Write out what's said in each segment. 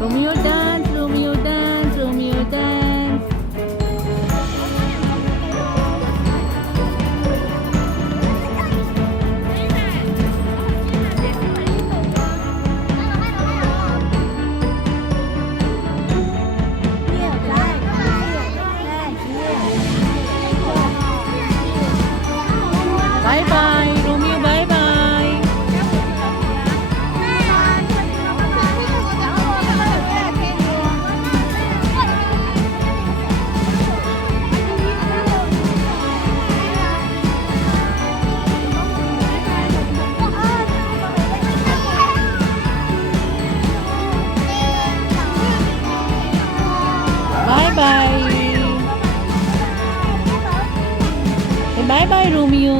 Romeo dance, Romeo dance, Romeo dance. Bye bye, Romeo, bye bye. Bye bye. Say bye bye, Romeo.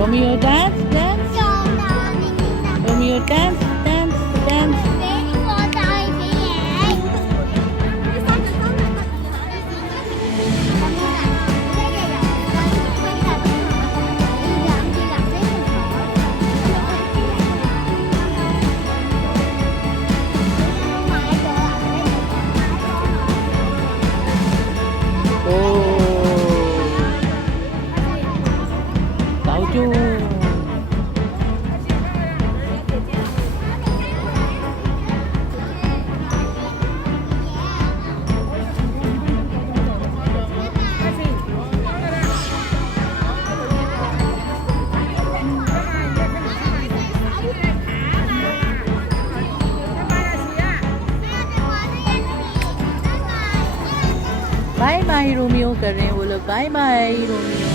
Romeo dance, dance. Romeo dance, dance, dance. Oh, bảo chu. Bye bye Romeo कर रहे हैं वो लोग. Bye bye Romeo.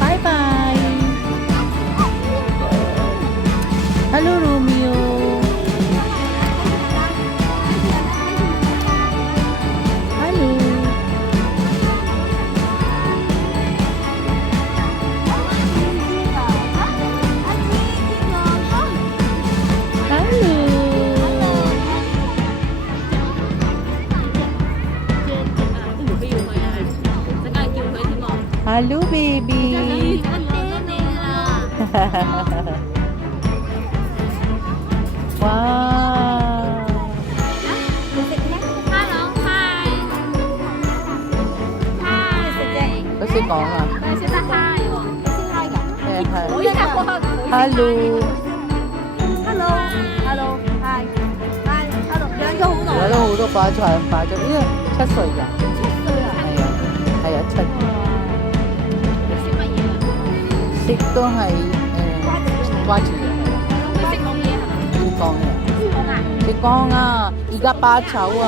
Bye bye. Hello Romeo. Hello. Hello baby. Wow. Có sẽ còn à? Hello.而家都好多擺咗，呢個7歲㗎。係啊，7。識都係掛住嘅，係啊。識講啊！而家把丑啊！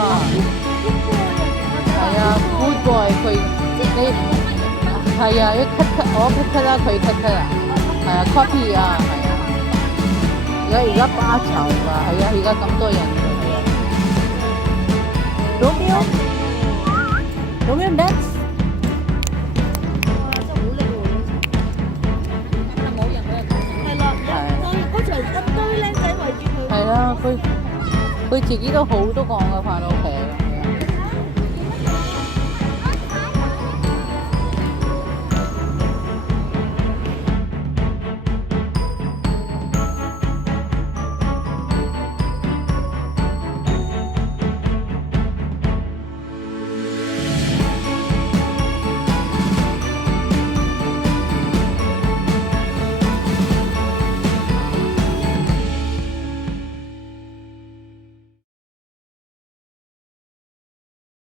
係啊 ，good boy 佢你係啊，一 cut 我 cut 啦，佢 cut 啊，係啊 copy 啊，係啊。而家把丑啊，係啊，而家咁多人係啊。Romeo dance。係啦，佢自己都好多個嘅快樂。